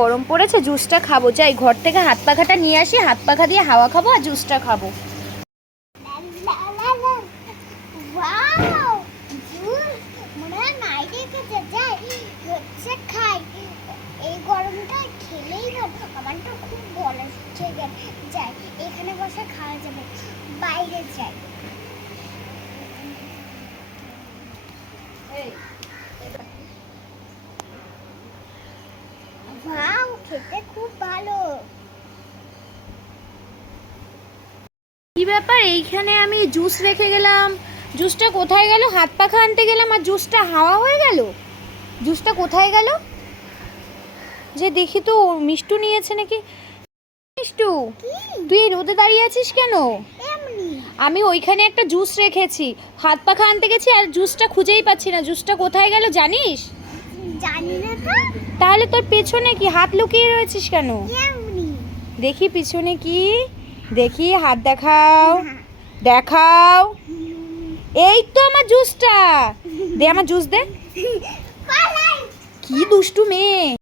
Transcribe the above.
গরম পড়েছে জুসটা খাব। যাই ঘর থেকে হাত পাখাটা নিয়ে আসি হাত পাখা দিয়ে হাওয়া খাব আর জুসটা খাব। Wow juice? নাইটে খেতে যাই হচ্ছে খাই। এই গরমটা খেলেই আমার খুব বলা যাই এখানে বসে খাওয়া যাবে। বাইরে যাই। খেতে খুব ভালো। কি ব্যাপার? এইখানে আমি জুস রেখে গেলাম। জুসটা কোথায় গেল? হাত পাখা আনতে গেলাম আর জুসটা হাওয়া হয়ে গেল? জুসটা কোথায় গেল? যে দেখি তো মিষ্টু নিয়েছে নাকি? মিষ্টু তুই রোদে দাঁড়িয়ে আছিস কেন? আমি ওইখানে একটা জুস রেখেছি। হাত পাখা আনতে গেছি আর জুসটা খুঁজেই পাচ্ছি না। জুসটা কোথায় গেল জানিস? তাহলে তোর পেছনে কি? হাত লুকিয়ে রয়েছিস কেন? দেখি পিছনে কি? দেখি হাত দেখাও। দেখাও। এই তো আমার জুসটা। দে আমার জুস দে। কি দুষ্টু মেয়ে।